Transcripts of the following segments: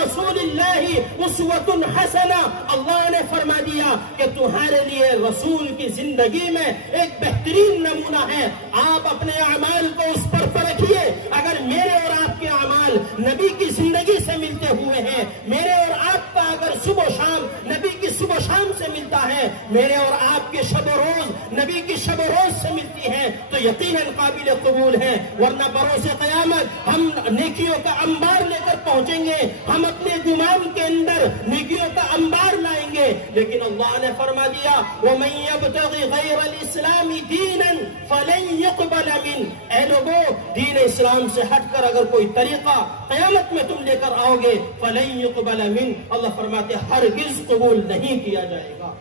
رسول اللہ اسوۃ حسنہ، اللہ نے فرما دیا کہ تمہارے لیے رسول کی زندگی میں ایک بہترین نمونہ ہے، آپ اپنے اعمال کو اس پر پرکھیے۔ اگر میرے اور آپ کے اعمال نبی کی زندگی سے ملتے ہوئے ہیں، میرے اور آپ کا اگر صبح و شام نبی کی صبح و شام سے ملتا ہے، میرے اور آپ کے شب و روز نبی کی شب و روز سے ملتی ہے، تو یقیناً قابل قبول ہے۔ ورنہ بروز قیامت ہم نیکیوں کا انبار لے کر پہنچیں گے، ہم اپنے گمان کے اندر نیکیوں کا انبار لائیں گے، لیکن اللہ نے فرما دیا وَمَن يَبْتَغِ غَيْرَ الْإِسْلَامِ دِينًا فَلَن يُقْبَلَ مِنْهُ۔ اے لوگوں، دین اسلام سے ہٹ کر اگر کوئی طریقہ قیامت میں تم لے کر آؤ گے، فَلَن يُقْبَلَ مِنْهُ، اللہ فرماتے ہرگز قبول نہیں کیا جائے گا۔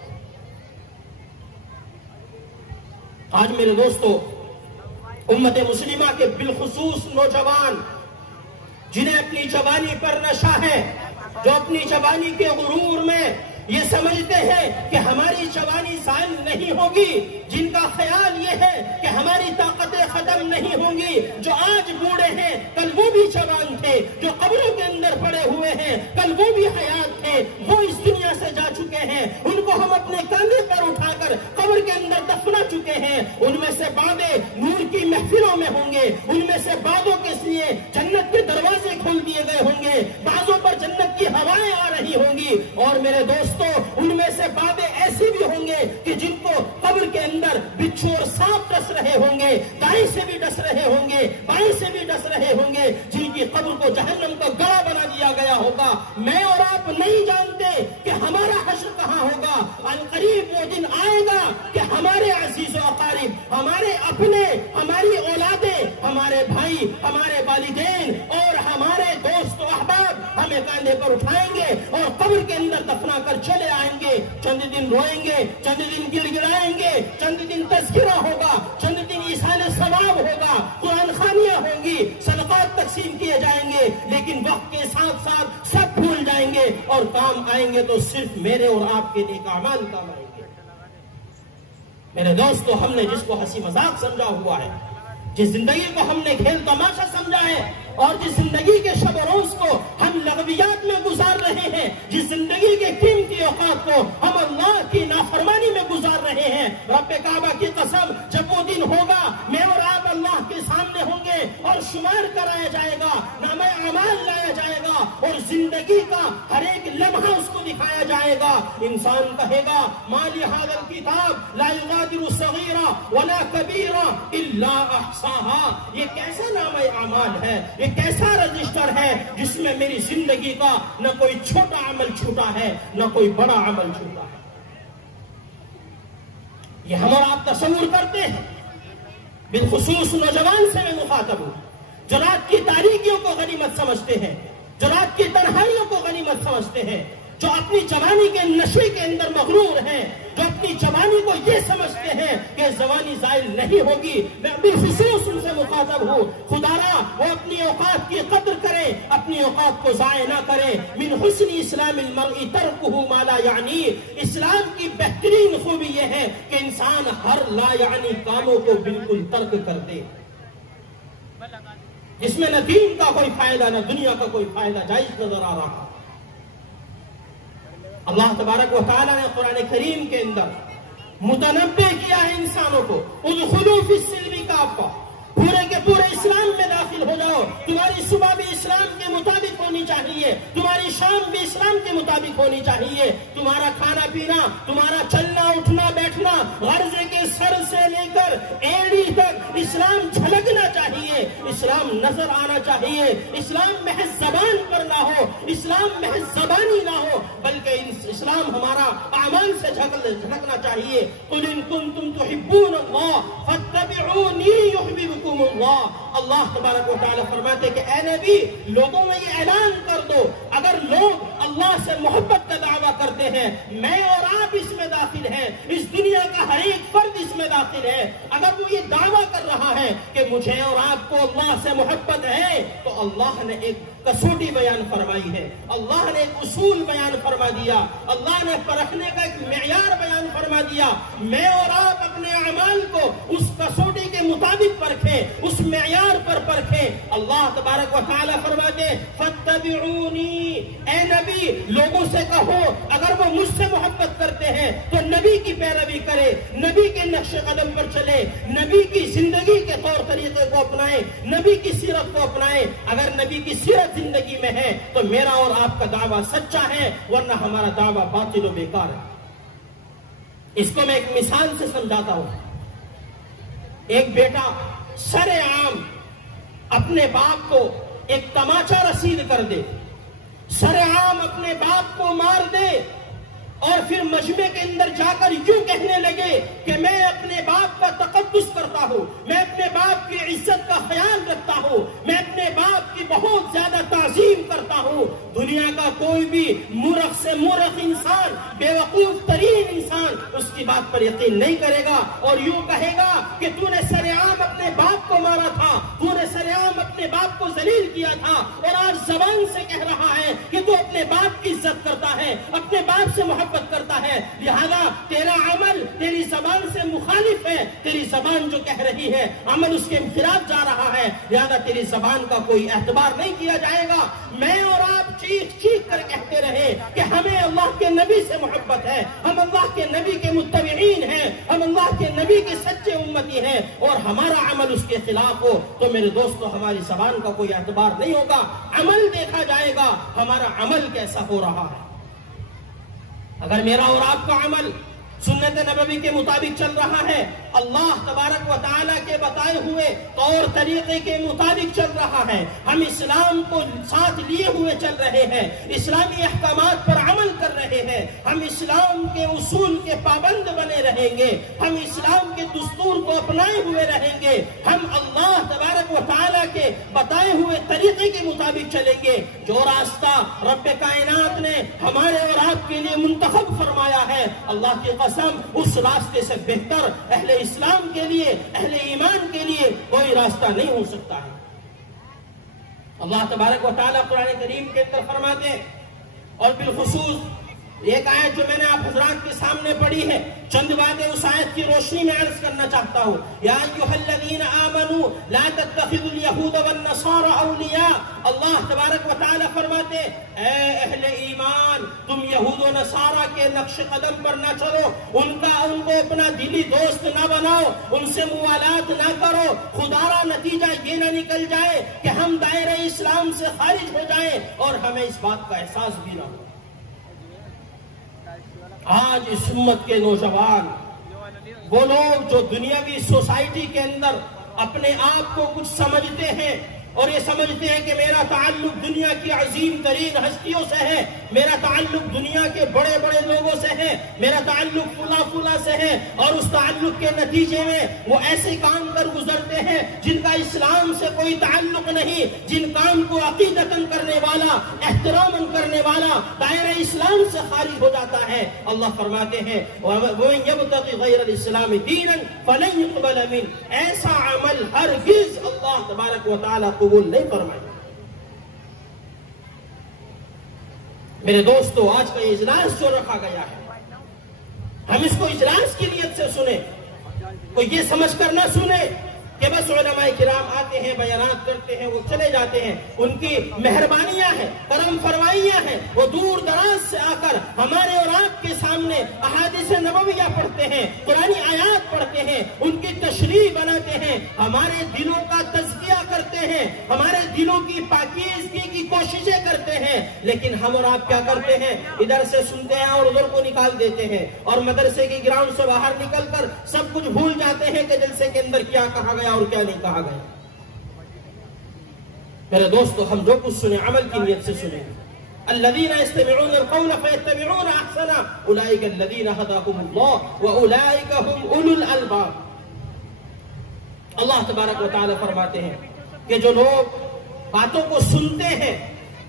آج میرے دوستو، امت مسلمہ کے بالخصوص نوجوان جنہیں اپنی جوانی پر نشہ ہے، جو اپنی جوانی کے غرور میں یہ سمجھتے ہیں کہ ہماری جوانی ضائع نہیں ہوگی، جن کا خیال یہ ہے کہ ہماری طاقتیں ختم نہیں ہوں گی، جو آج بوڑھے ہیں کل وہ بھی جوان تھے، جو قبروں کے اندر پڑے ہوئے ہیں کل وہ بھی حیات تھے، وہ اس دنیا سے جا چکے ہیں، ان کو ہم اپنے کاندھے پر اٹھا کر قبر کے اندر دفنا چکے ہیں، ان میں سے بعضے نور کی محفلوں میں ہوں گے، ان میں سے بعضوں کے لیے جنت کے دروازے کھول دیے گئے ہوں گے، بعضوں پر جنت کی ہوائیں آ رہی ہوں گی، اور میرے دوستوں ان میں سے باتیں ایسی بھی ہوں گے کہ جن کو قبر کے اندر بچھو اور سانپ ڈس رہے ہوں گے، دائیں سے بھی ڈس رہے ہوں گے، بائیں سے بھی ڈس رہے ہوں گے، جن کی قبر کو جہنم کا گڑھا بنا دیا گیا ہوگا۔ میں اور آپ نہیں جانتے کہ ہمارا حشر کہاں ہوگا، عنقریب وہ دن آئے گا کہ ہمارے عزیز و اقارب، ہمارے اپنے، ہماری اولادیں، ہمارے بھائی، ہمارے والدین اور ہمارے دوست و احباب ہمیں کاندھے پر اٹھائیں گے اور قبر کے اندر دفنا کر چلے آئیں گے، چند دن روئیں گے، چند دن گڑ گڑائیں گے، چند دن تذکرہ ہوگا، چند دن ایصال ثواب ہوگا، قرآن خوانیاں ہوں گی، صدقات تقسیم کیے جائیں گے، لیکن وقت کے ساتھ ساتھ سب بھول جائیں گے اور کام آئیں گے تو صرف میرے اور آپ کے نیک اعمال کام آئیں گے۔ میرے دوستو، ہم نے جس کو ہنسی مذاق سمجھا ہوا ہے، جس زندگی کو ہم نے کھیل تماشا سمجھا ہے، اور جس زندگی کے شب و روز کو ہم لغویات میں گزار رہے ہیں، جس زندگی کے قیمتی اوقات کو ہم اللہ کی نافرمانی میں گزار رہے ہیں، رب کعبہ کی قسم، جب وہ دن ہوگا میں اور آپ اللہ کے سامنے ہوں گے اور شمار کرایا جائے گا، نامہ اعمال لایا جائے گا اور زندگی کا ہر ایک لمحہ اس کو دکھایا جائے گا، انسان کہے گا ما لہذا الکتاب لا یغادر صغیرہ ولا کبیرہ الا احصاها، یہ کیسا نامہ اعمال ہے، یہ کیسا رجسٹر ہے جس میں میری زندگی کا نہ کوئی چھوٹا عمل چھوٹا ہے نہ کوئی بڑا عمل چھوٹا ہے۔ یہ ہم اور آپ تصور کرتے ہیں، بالخصوص نوجوان سے میں مخاطب ہوں، جو رات کی تاریکیوں کو غنیمت سمجھتے ہیں، جو رات کی تنہائیوں کو غنیمت سمجھتے ہیں، جو اپنی جوانی کے نشے کے اندر مغرور ہیں، جو اپنی جوانی کو یہ سمجھتے ہیں کہ جوانی زائل نہیں ہوگی، میں بالخصوص ان سے مخاطب ہوں، خدا را وہ اپنی اوقات کی قدر کرے، اپنی اوقات کو ضائع نہ کرے۔ من حسن اسلام المرء ترکہ ما لا یعنی، اسلام کی بہترین خوبی یہ ہے کہ انسان ہر لا یعنی کاموں کو بالکل ترک کر دے، جس میں نہ دین کا کوئی فائدہ نہ دنیا کا کوئی فائدہ جائز نظر آ رہا۔ اللہ تبارک و تعالیٰ نے قرآن کریم کے اندر متنبع کیا ہے انسانوں کو، ادخلوا فی السلم کافہ، پورے کے پورے اسلام میں داخل ہو جاؤ، تمہاری صبح بھی اسلام کے مطابق ہونی چاہیے، تمہاری شام بھی اسلام کے مطابق ہونی چاہیے، تمہارا کھانا پینا، تمہارا چلنا اٹھنا بیٹھنا، غرضے کے سر سے لے کر ایڑی تک اسلام جھلکنا چاہیے، اسلام نظر آنا چاہیے، اسلام محض زبان پر نہ ہو، اسلام محض زبانی نہ ہو، بلکہ اسلام ہمارا اعمال سے جھلکنا چاہیے۔ قل ان کنتم تحبون اللہ فاتبعونی یحببکم اللہ، اللہ تبارک و تعالیٰ فرماتے کہ اے نبی لوگوں میں یہ اعلان کر دو، اگر لوگ اللہ سے محبت کا دعویٰ کرتے ہیں، میں اور آپ اس میں داخل ہیں، اس دنیا کا ہر ایک فرد اس میں داخل ہے، اگر وہ یہ دعویٰ کر رہا ہے کہ مجھے اور آپ کو اللہ سے محبت ہے، تو اللہ نے ایک کسوٹی بیان فرمائی ہے، اللہ نے ایک اصول بیان فرما دیا، اللہ نے پرکھنے کا ایک معیار بیان فرما دیا۔ میں اور آپ اپنے اعمال کو اس کسوٹی کے مطابق پرکھیں، اس معیار پر پرکھیں۔ اللہ تبارک و تعالیٰ فرماتے فاتبعونی، اے نبی لوگوں سے کہو اگر وہ مجھ سے محبت کرتے ہیں تو نبی کی پیروی کرے، نبی کے نقش قدم پر چلے، نبی کی زندگی کے طور طریقے کو اپنائیں، نبی کی سیرت کو اپنائیں۔ اگر نبی کی سیرت زندگی میں ہے تو میرا اور آپ کا دعویٰ سچا ہے، ورنہ ہمارا دعویٰ باطل و بیکار ہے۔ اس کو میں ایک مثال سے سمجھاتا ہوں۔ ایک بیٹا سر عام اپنے باپ کو ایک تماچا رسید کر دے، سر عام اپنے باپ کو مار دے اور پھر مجمع کے اندر جا کر یوں کہنے لگے کہ میں اپنے باپ کا تقدس کرتا ہوں، میں اپنے باپ کی عزت کا خیال رکھتا ہوں، میں اپنے باپ کی بہت زیادہ تعظیم کرتا ہوں۔ دنیا کا کوئی بھی مورخ سے مورخ انسان، بے وقوف ترین انسان اس کی بات پر یقین نہیں کرے گا اور یوں کہے گا کہ تو نے سر عام اپنے باپ کو مارا تھا، تو نے سر عام اپنے باپ کو ذلیل کیا تھا اور آج زبان سے کہہ رہا ہے کہ تو اپنے باپ کی عزت کرتا ہے، اپنے باپ سے محبت کرتا ہے، لہذا تیرا عمل تیری زبان سے مخالف ہے، تیری زبان جو کہہ رہی ہے عمل اس کے خلاف جا رہا ہے، لہذا تیری زبان کا کوئی اعتبار نہیں کیا جائے گا۔ میں اور آپ چیخ چیخ کر کہتے رہے کہ ہمیں اللہ کے نبی سے محبت ہے، ہم اللہ کے نبی کے متبعین ہیں، ہم اللہ کے نبی کے سچے امتی ہیں، اور ہمارا عمل اس کے خلاف ہو تو میرے دوستو ہماری زبان کا کوئی اعتبار نہیں ہوگا، عمل دیکھا جائے گا ہمارا عمل کیسا ہو رہا ہے۔ اگر میرا اور آپ کا عمل سنت نبوی کے مطابق چل رہا ہے، اللہ تبارک و تعالیٰ کے بتائے ہوئے طور طریقے کے مطابق چل رہا ہے، ہم اسلام کو ساتھ لیے ہوئے چل رہے ہیں، اسلامی احکامات پر عمل کر رہے ہیں، ہم اسلام کے اصول کے پابند بنے رہیں گے، ہم اسلام کے دستور کو اپنائے ہوئے رہیں گے، ہم اللہ تبارک و تعالیٰ کے بتائے ہوئے طریقے کے مطابق چلیں گے، جو راستہ رب کائنات نے ہمارے اور آپ کے لیے منتخب فرمایا ہے، اللہ کی قسم اس راستے سے بہتر اہل اسلام کے لیے، اہل ایمان کے لیے کوئی راستہ نہیں ہو سکتا ہے۔ اللہ تبارک و تعالیٰ قرآن کریم کے اندر فرماتے ہیں، اور بالخصوص ایک آیت جو میں نے آپ حضرات کے سامنے پڑھی ہے، چند باتیں اس آیت کی روشنی میں عرض کرنا چاہتا ہوں۔ یا ایھا الذین آمنوا لا تتخذوا اليہود والنصارى اولیاء، اللہ تبارک و تعالیٰ فرماتے ہیں اے اہل ایمان تم یہود و نصارہ کے نقش قدم پر نہ چلو، ان کو اپنا دلی دوست نہ بناؤ، ان سے موالات نہ کرو، خدارہ نتیجہ یہ نہ نکل جائے کہ ہم دائرہ اسلام سے خارج ہو جائیں اور ہمیں اس بات کا احساس بھی نہ ہو۔ آج اس امت کے نوجوان، وہ لوگ جو دنیاوی سوسائٹی کے اندر اپنے آپ کو کچھ سمجھتے ہیں اور یہ سمجھتے ہیں کہ میرا تعلق دنیا کی عظیم ترین ہستیوں سے ہے، میرا تعلق دنیا کے بڑے بڑے لوگوں سے ہے، میرا تعلق فلاں فلاں سے ہے، اور اس تعلق کے نتیجے میں وہ ایسے کام کر گزرتے ہیں جن کا اسلام سے کوئی تعلق نہیں، جن کام کو عقیدتاً کرنے والا، احتراماً کرنے والا دائرہ اسلام سے خارج ہو جاتا ہے۔ اللہ فرماتے ہیں وَمَن يَبْتَغِ غَيْرَ الْإِسْلَامِ دِينًا فَلَن يُقْبَلَ مِنْهُ، ایسا عمل ہرگز اللہ تبارک و تعالیٰ قبول نہیں فرمائے۔ میرے دوستو آج کا اجلاس جو رکھا گیا ہے، ہم اس کو اجلاس کی نیت سے سنیں، کوئی یہ سمجھ کر نہ سنیں کہ بس علماء کرام آتے ہیں، بیانات کرتے ہیں، وہ چلے جاتے ہیں، ان کی مہربانیاں ہیں، کرم فرمائیاں ہیں، وہ دور دراز سے آ کر ہمارے اور آپ کے سامنے احادیث نبویہ پڑھتے ہیں، قرآنی آیات پڑھتے ہیں، ان کی تشریح بناتے ہیں، ہمارے دلوں کا تزکیہ کرتے ہیں، ہمارے دلوں کی پاکیزگی کی کوششیں کرتے ہیں، لیکن ہم اور آپ کیا کرتے ہیں؟ ادھر سے سنتے ہیں اور ادھر کو نکال دیتے ہیں، اور مدرسے کی گراؤنڈ سے باہر نکل کر سب کچھ بھول جاتے ہیں کہ جلسے کے اندر کیا کہا گیا اور کیا نہیں کہا گیا۔ میرے دوستو ہم جو کچھ سنیں عمل کی نیت سے سنیں۔ الذين يستمعون القول فيتبعون احسنه اولئك الذين هداهم الله واولئك هم اولو الالباب۔ اللہ تبارک و تعالی فرماتے ہیں کہ جو لوگ باتوں کو سنتے ہیں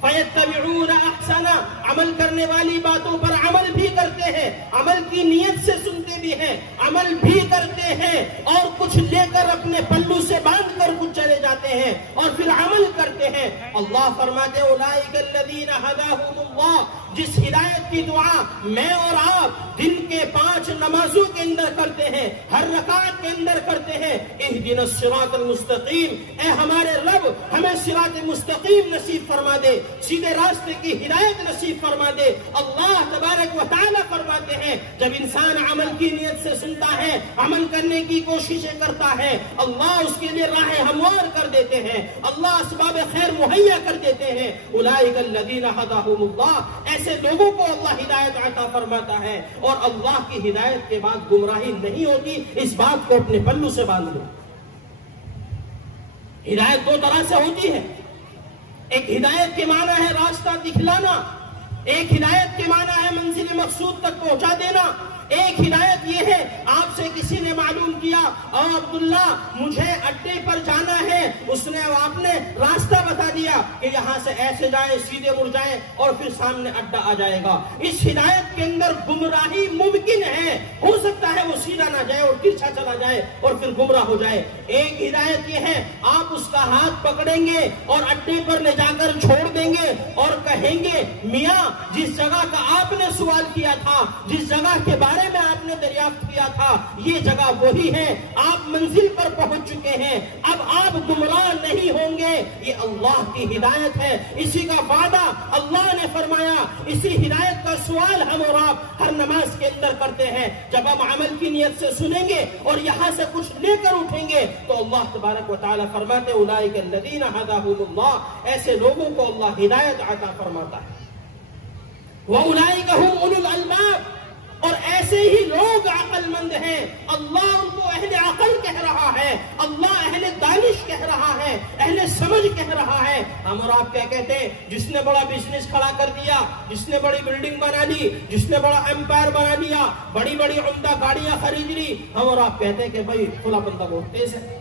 فَيَتَّبِعُونَ أَحْسَنَ، عمل کرنے والی باتوں پر عمل بھی کرتے ہیں، عمل کی نیت سے سنتے بھی ہیں، عمل بھی کرتے ہیں، اور کچھ لے کر اپنے پلو سے باندھ کر کچھ چلے جاتے ہیں اور پھر عمل کرتے ہیں. اللہ فرماتے اولئک الذین ھداھم اللہ، جس ہدایت کی دعا میں اور آپ دن کے 5 نمازوں کے اندر کرتے ہیں، ہر رکعت کے اندر کرتے ہیں، اہدنا الصراط المستقیم، اے ہمارے رب ہمیں صراط مستقیم نصیب فرما دے، سیدھے راستے کی ہدایت نصیب فرما دے. اللہ تبارک و تعالی فرماتے ہیں جب انسان عمل کی نیت سے سنتا ہے، عمل کرنے کی کوششیں کرتا ہے، اللہ اس کے لیے راہ ہموار کر دیتے ہیں، اللہ اسباب خیر مہیا کر دیتے ہیں. اولئک الذین ھداھم اللہ، ایسے لوگوں کو اللہ ہدایت عطا فرماتا ہے. اور اللہ کی ہدایت کے بعد گمراہی نہیں ہوتی، اس بات کو اپنے پلو سے باندھ لو. ہدایت 2 طرح سے ہوتی ہے. ایک ہدایت کے معنی ہے راستہ دکھلانا، ایک ہدایت کے معنی ہے منزل مقصود تک پہنچا دینا. ایک ہدایت یہ ہے آپ سے کسی نے معلوم کیا او عبداللہ مجھے اڈے پر جانا ہے، اس نے آپ نے راستہ بتا دیا کہ یہاں سے ایسے جائے، سیدھے مڑ جائے اور پھر سامنے اڈا آ جائے گا. اس ہدایت کے اندر گمراہی ممکن ہے، ہو سکتا ہے وہ سیدھا نہ جائے اور ترچھا چلا جائے اور پھر گمراہ ہو جائے. ایک ہدایت یہ ہے آپ اس کا ہاتھ پکڑیں گے اور اڈے پر لے جا کر چھوڑ دیں گے اور کہیں گے میاں جس جگہ کا آپ نے سوال کیا تھا، جس جگہ کے بارے میں آپ نے دریافت کیا تھا، یہ جگہ وہی ہے، آپ منزل پر پہنچ چکے ہیں، اب آپ گمراہ نہیں ہوں گے. یہ اللہ کی ہدایت ہے، اسی کا وعدہ اللہ نے فرمایا. اسی ہدایت کا سوال ہم اور آپ ہر نماز کے اندر کرتے ہیں. جب ہم عمل کی نیت سے سنیں گے اور یہاں سے کچھ لے کر اٹھیں گے تو اللہ تبارک و تعالی فرماتے اولئک الذین ھداھم اللہ، ایسے لوگوں کو اللہ ہدایت عطا فرماتا ہے. وَأُولَئِكَ هُمْ أُولُو الْأَلْبَابِ، اور ایسے ہی لوگ عقل مند ہیں. اللہ ان کو اہل عقل کہہ رہا ہے، اللہ اہل دانش کہہ رہا ہے، اہل سمجھ کہہ رہا ہے. ہم اور آپ کیا کہتے ہیں؟ جس نے بڑا بزنس کھڑا کر دیا، جس نے بڑی بلڈنگ بنا لی، جس نے بڑا امپائر بنا لیا، بڑی بڑی عمدہ گاڑیاں خرید لی، ہم اور آپ کہتے ہیں کہ بھائی فلاں بندہ بہت تیز ہے،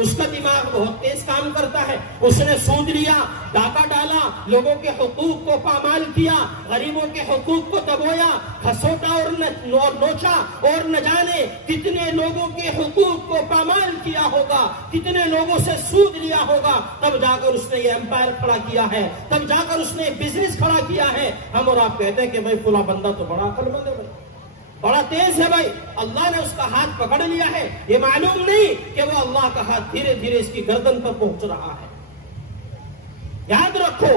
اس کا دماغ بہت تیز کام کرتا ہے، اس نے سود لیا، ڈاکہ ڈالا، لوگوں کے حقوق کو پامال کیا، غریبوں کے حقوق کو دبویا، کھسوٹا اور نوچا، اور نہ جانے کتنے لوگوں کے حقوق کو پامال کیا ہوگا، کتنے لوگوں سے سود لیا ہوگا، تب جا کر اس نے یہ امپائر کھڑا کیا ہے، تب جا کر اس نے بزنس کھڑا کیا ہے. ہم اور آپ کہتے ہیں کہ بھائی فلاں بندہ تو بڑا عقل مند ہے، بھائی بڑا تیز ہے، بھائی اللہ نے اس کا ہاتھ پکڑ لیا ہے. یہ معلوم نہیں کہ وہ اللہ کا ہاتھ دھیرے دھیرے اس کی گردن پر پہنچ رہا ہے. یاد رکھو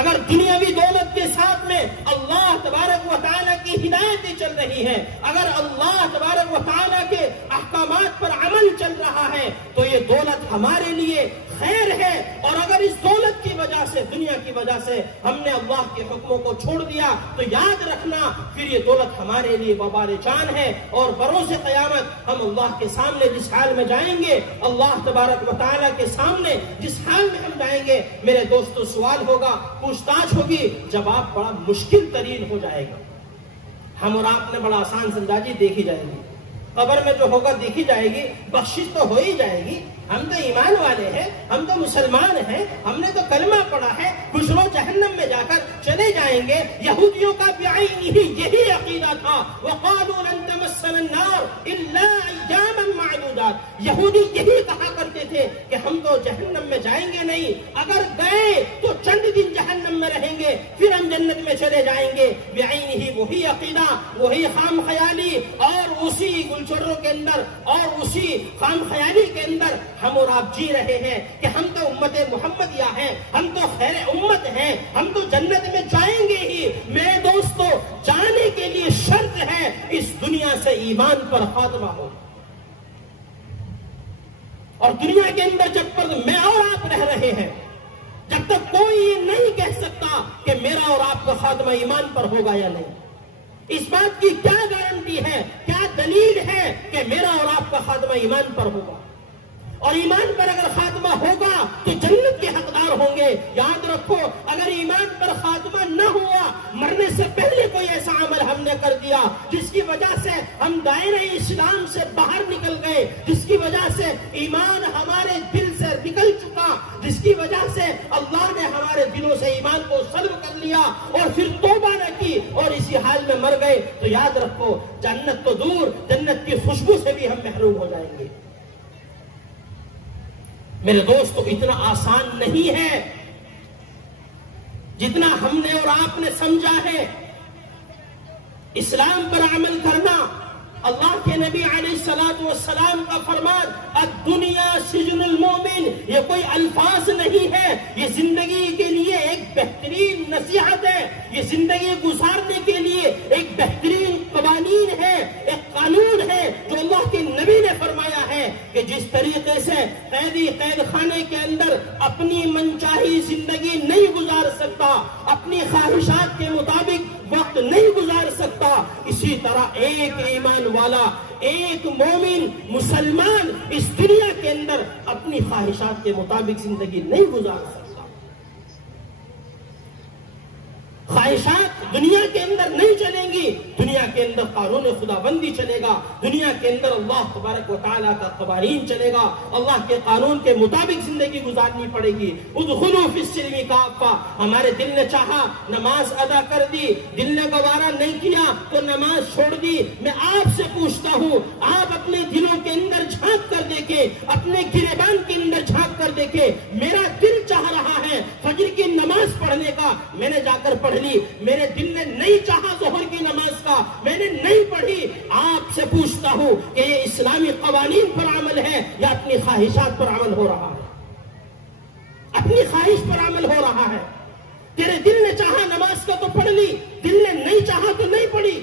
اگر دنیاوی دولت کے ساتھ میں اللہ تبارک و تعالیٰ کی ہدایتیں چل رہی ہیں، اگر اللہ تبارک و تعالیٰ کے احکامات پر عمل چل رہا ہے تو یہ دولت ہمارے لیے خیر ہے. اور اگر اس دولت کی وجہ سے، دنیا کی وجہ سے ہم نے اللہ کے حکموں کو چھوڑ دیا تو یاد رکھنا پھر یہ دولت ہمارے لیے وبال جان ہے. اور بروز قیامت ہم اللہ کے سامنے جس حال میں جائیں گے، اللہ تبارک و تعالیٰ کے سامنے جس حال میں ہم جائیں گے، میرے دوستو سوال ہوگا، پوچھ تاچھ ہوگی، جواب بڑا مشکل ترین ہو جائے گا. ہم اور آپ نے بڑا آسان سمجھا جی دیکھی جائے گی، قبر میں جو ہوگا دیکھی جائے گی، بخشش تو ہو ہی جائے گی، ہم تو ایمان والے ہیں، ہم تو مسلمان ہیں، ہم نے تو کلمہ پڑھا ہے، کچھ لوگ جہنم میں جا کر چلے جائیں گے. یہودیوں کا بعینہ یہی عقیدہ تھا، وَقَالُوا لَن تَمَسَّنَا النَّارُ إِلَّا أَيَّامًا مَّعْدُودَاتٍ. یہودی یہی کہا کرتے تھے کہ ہم تو جہنم میں جائیں گے نہیں، اگر گئے تو چند دن جہنم میں رہیں گے، پھر ہم جنت میں چلے جائیں گے. بعینہ وہی عقیدہ، وہی خام خیالی، اور اسی گلچروں کے اندر اور اسی خام خیالی کے اندر ہم اور آپ جی رہے ہیں کہ ہم تو امت محمدیہ ہیں، ہم تو خیر امت ہیں، ہم تو جنت میں جائیں گے ہی. میرے دوستو جانے کے لیے شرط ہے اس دنیا سے ایمان پر خاتمہ ہو. اور دنیا کے اندر جب تک میں اور آپ رہ رہے ہیں، جب تک کوئی یہ نہیں کہہ سکتا کہ میرا اور آپ کا خاتمہ ایمان پر ہوگا یا نہیں. اس بات کی کیا گارنٹی ہے، کیا دلیل ہے کہ میرا اور آپ کا خاتمہ ایمان پر ہوگا؟ اور ایمان پر اگر خاتمہ ہوگا تو جنت کے حقدار ہوں گے. یاد رکھو اگر ایمان پر خاتمہ نہ ہوا، مرنے سے پہلے کوئی ایسا عمل ہم نے کر دیا جس کی وجہ سے ہم دائرہ اسلام سے باہر نکل گئے، جس کی وجہ سے ایمان ہمارے دل سے نکل چکا، جس کی وجہ سے اللہ نے ہمارے دلوں سے ایمان کو سلب کر لیا اور پھر توبہ نہ کی اور اسی حال میں مر گئے، تو یاد رکھو جنت تو دور، جنت کی خوشبو سے بھی ہم محروم ہو جائیں گے. میرے دوستو اتنا آسان نہیں ہے جتنا ہم نے اور آپ نے سمجھا ہے. اسلام پر عمل کرنا اللہ کے نبی علیہ السلام کا فرمان الدنیا سجن المومن، یہ کوئی الفاظ نہیں ہے، یہ زندگی کے لیے ایک بہترین نصیحت ہے، یہ زندگی گزارنے کے لیے ایک بہترین قوانین ہے، ایک قانون ہے جو اللہ کے نبی نے فرمایا ہے کہ جس طریقے سے قیدی قید خانے کے اندر اپنی منچاہی زندگی نہیں گزار سکتا، اپنی خواہشات کے مطابق وقت نہیں گزار سکتا، اسی طرح ایک ایمان والا، ایک مومن مسلمان اس دنیا کے اندر اپنی خواہشات کے مطابق زندگی نہیں گزار سکتا. خواہشات دنیا کے اندر نہیں چلیں گی، دنیا کے اندر قانون خدا بندی چلے گا، دنیا کے اندر اللہ تبارک و تعالیٰ کا قوانین چلے گا، اللہ کے قانون کے مطابق زندگی گزارنی پڑے گی. ادخلوا فی السلم کافہ، ہمارے دل نے چاہا نماز ادا کر دی، دل نے گوارا نہیں کیا تو نماز چھوڑ دی. میں آپ سے پوچھتا ہوں، آپ اپنے دلوں کے اندر جھانک کر دیکھیں، اپنے گریبان کے اندر جھانک کر دیکھیں. میرا دل چاہ رہا ہے فجر کی نماز پڑھنے کا، میں نے جا کر پڑھ لی. میرے دل نے نہیں چاہا ظہر کی نماز کا، میں نے نہیں پڑھی. آپ سے پوچھتا ہوں کہ یہ اسلامی قوانین پر عمل ہے یا اپنی خواہشات پر عمل ہو رہا ہے؟ اپنی خواہش پر عمل ہو رہا ہے. تیرے دل نے چاہا نماز کا تو پڑھ لی، دل نے نہیں چاہا تو نہیں پڑھی.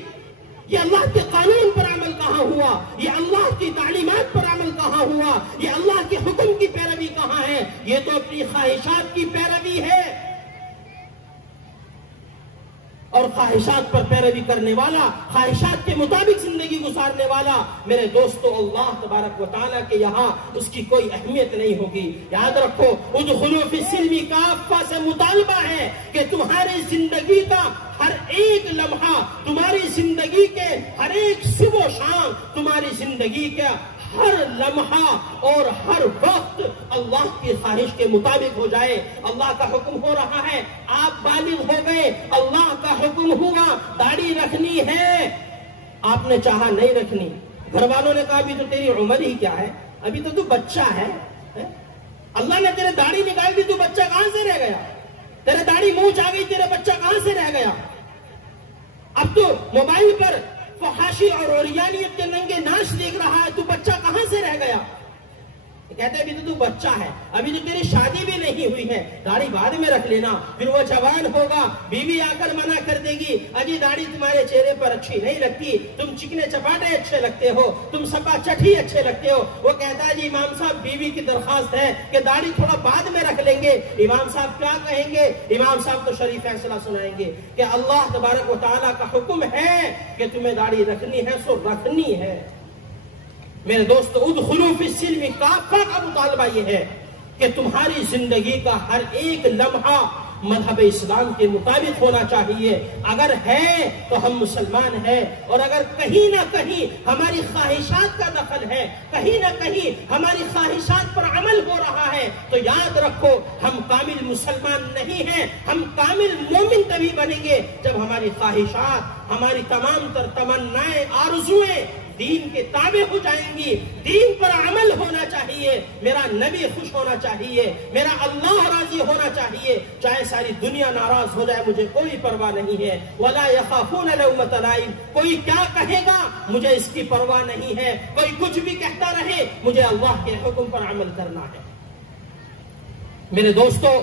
یہ اللہ کے قانون پر عمل کہاں ہوا؟ یہ اللہ کی تعلیمات پر عمل کہاں ہوا؟ یہ اللہ کے حکم کی پیروی کہاں ہے؟ یہ تو اپنی خواہشات کی پیروی ہے. اور خواہشات پر پیروی کرنے والا، خواہشات کے مطابق زندگی گزارنے والا، میرے دوستو اللہ تبارک و تعالیٰ کے یہاں اس کی کوئی اہمیت نہیں ہوگی. یاد رکھو ادخلوا فی السلم کافہ سے مطالبہ ہے کہ تمہاری زندگی کا ہر ایک لمحہ، تمہاری زندگی کے ہر ایک صبح و شام، تمہاری زندگی کا ہر لمحہ اور ہر وقت اللہ کی خواہش کے مطابق ہو جائے. اللہ کا حکم ہو رہا ہے، آپ بالغ ہو گئے، اللہ کا حکم ہوا داڑھی رکھنی ہے، آپ نے چاہا نہیں رکھنی. گھر والوں نے کہا ابھی تو تیری عمر ہی کیا ہے، ابھی تو بچہ ہے. اللہ نے تیرے داڑھی نکال دی، تو بچہ کہاں سے رہ گیا؟ تیرے داڑھی مونچھ آ گئی، تیرے بچہ کہاں سے رہ گیا؟ اب تو موبائل پر فحاشی اور اوریانیت کے ننگے ناچ دیکھ رہا ہے، تو بچہ کہاں سے رہ گیا؟ کہتے ہیں ابھی تو بچہ ہے، ابھی تو تیری شادی بھی نہیں ہوئی ہے، داڑھی بعد میں رکھ لینا. پھر وہ جوان ہوگا، بیوی آ کر منع کر دے گی، اجی داڑھی تمہارے چہرے پر اچھی نہیں لگتی، تم چکنے چپاٹے اچھے لگتے ہو، تم سپا چٹھی اچھے لگتے ہو. وہ کہتا ہے جی امام صاحب بیوی کی درخواست ہے کہ داڑھی تھوڑا بعد میں رکھ لیں گے. امام صاحب کیا کہیں گے؟ امام صاحب تو شریف فیصلہ سنائیں گے کہ اللہ تبارک و تعالیٰ کا حکم ہے کہ تمہیں داڑھی رکھنی ہے سو رکھنی ہے. میرے دوستو ادخلوا فی السلم کافہ کا مطالبہ یہ ہے کہ تمہاری زندگی کا ہر ایک لمحہ مذہب اسلام کے مطابق ہونا چاہیے. اگر ہے تو ہم مسلمان ہیں، اور اگر کہیں نہ کہیں ہماری خواہشات کا دخل ہے، کہیں نہ کہیں ہماری خواہشات پر عمل ہو رہا ہے، تو یاد رکھو ہم کامل مسلمان نہیں ہیں. ہم کامل مومن تبھی بنیں گے جب ہماری خواہشات، ہماری تمام تر تمنائیں، آرزوئیں دین کے تابع ہو جائیں گی. دین پر عمل ہونا چاہیے، میرا نبی خوش ہونا چاہیے، میرا اللہ راضی ہونا چاہیے. چاہے ساری دنیا ناراض ہو جائے مجھے کوئی پرواہ نہیں ہے. وَلَا يَخَافُونَ لَوْمَةَ لَائِمٍ، کوئی کیا کہے گا مجھے اس کی پرواہ نہیں ہے. کوئی کچھ بھی کہتا رہے، مجھے اللہ کے حکم پر عمل کرنا ہے. میرے دوستو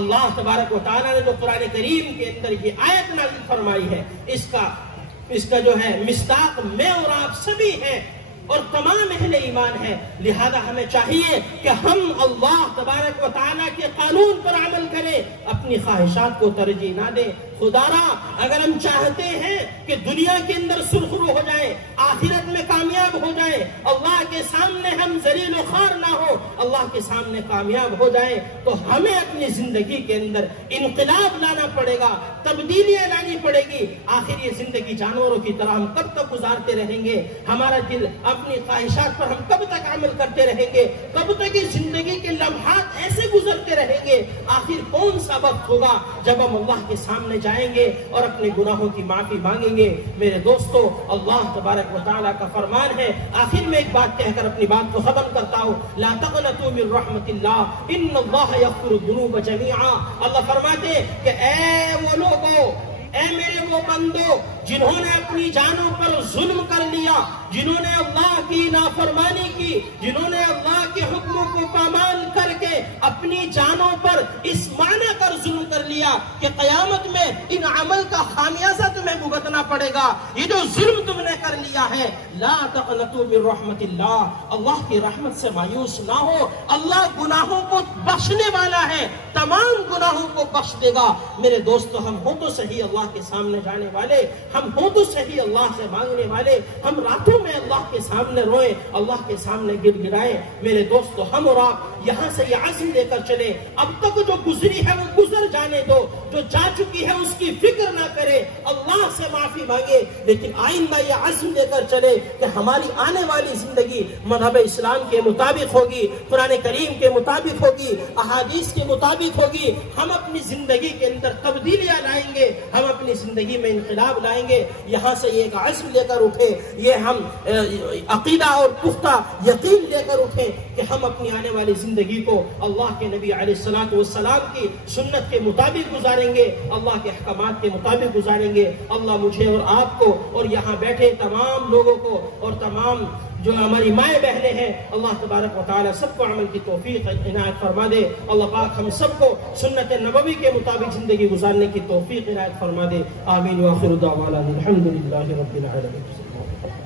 اللہ تبارک و تعالیٰ نے جو قرآن کریم کے اندر یہ آیت نازل فرمائی ہے، اس کا جو ہے مصداق میں اور آپ سبھی ہیں اور تمام اہل ایمان ہیں. لہذا ہمیں چاہیے کہ ہم اللہ تبارک و تعالیٰ کے قانون پر عمل کریں، اپنی خواہشات کو ترجیح نہ دیں. خدارا اگر ہم چاہتے ہیں کہ دنیا کے اندر سرخرو ہو جائیں، آخرت میں کامیاب ہو جائیں، اللہ کے سامنے ہم ذلیل و خوار نہ ہو، اللہ کے سامنے کامیاب ہو جائیں، تو ہمیں اپنی زندگی کے اندر انقلاب لانا پڑے گا، تبدیلیاں لانی پڑے گی. آخر یہ زندگی جانوروں کی طرح ہم کب تک گزارتے رہیں گے؟ ہمارا دل اپنی خواہشات پر ہم کب تک عمل کرتے رہیں گے؟ کب تک اس زندگی کے لمحات ایسے گزرتے رہیں گے؟ آخر کون سا وقت ہوگا جب ہم اللہ کے سامنے جائیں لائیں گے اور اپنے گناہوں کی معافی مانگیں گے۔ میرے دوستو، اللہ تبارک و تعالیٰ کا فرمان ہے، آخر میں ایک بات کہہ کر اپنی بات کو ختم کرتا ہوں، لا تقنطوا من رحمت اللہ ان اللہ یغفر الذنوب جمیعا۔ اللہ فرماتے ہیں کہ اے وہ لوگوں، اے میرے وہ بندو جنہوں نے اپنی جانوں پر ظلم کر لیا، جنہوں نے اللہ کی نافرمانی کی، جنہوں نے اللہ کے حکموں کو پامال کر کے اپنی جانوں پر اس معنی کر ظلم کر لیا کہ قیامت میں ان عمل کا خامیازہ تمہیں بھگتنا پڑے گا، یہ جو ظلم تم نے کر لیا ہے، لا تقنطوا من رحمت اللہ، اللہ کی رحمت سے مایوس نہ ہو، اللہ گناہوں کو بخشنے والا ہے، تمام گناہوں کو بخش دے گا۔ میرے دوستو، ہم ہوں تو صحیح اللہ کے سامنے جانے والے، ہم ہوں تو صحیح اللہ سے مانگنے والے، ہم راتوں میں اللہ کے سامنے روئیں، اللہ کے سامنے گر گرائیں۔ میرے دوستو، ہم اور آپ یہاں سے یہ عزم لے کر چلے، اب تک جو گزری ہے وہ گزر جانے دو، جو جا چکی ہے اس کی فکر نہ کرے، اللہ سے معافی مانگے، لیکن آئندہ یہ عزم لے کر چلے کہ ہماری آنے والی زندگی مذہب اسلام کے مطابق ہوگی، قرآن کریم کے مطابق ہوگی، احادیث کے مطابق ہوگی۔ ہم اپنی زندگی کے اندر تبدیلیاں لائیں گے، ہم اپنی زندگی میں انقلاب لائیں گے۔ یہاں سے ایک عزم لے کر اٹھے، یہ ہم عقیدہ اور پختہ یقین لے کر اٹھیں کہ ہم اپنی آنے والی زندگی کو اللہ کے نبی علیہ السلام کی سنت کے مطابق گزاریں گے، اللہ کے احکامات کے مطابق گزاریں گے۔ اللہ مجھے اور آپ کو اور یہاں بیٹھے تمام لوگوں کو اور تمام جو ہماری مائیں بہنیں ہیں، اللہ تبارک و تعالی سب کو عمل کی توفیق عنایت فرما دے۔ اللہ پاک ہم سب کو سنت نبوی کے مطابق زندگی گزارنے کی توفیق عنایت فرما دے۔ آمین۔ وآخر دعوانا الحمدللہ رب العالمین۔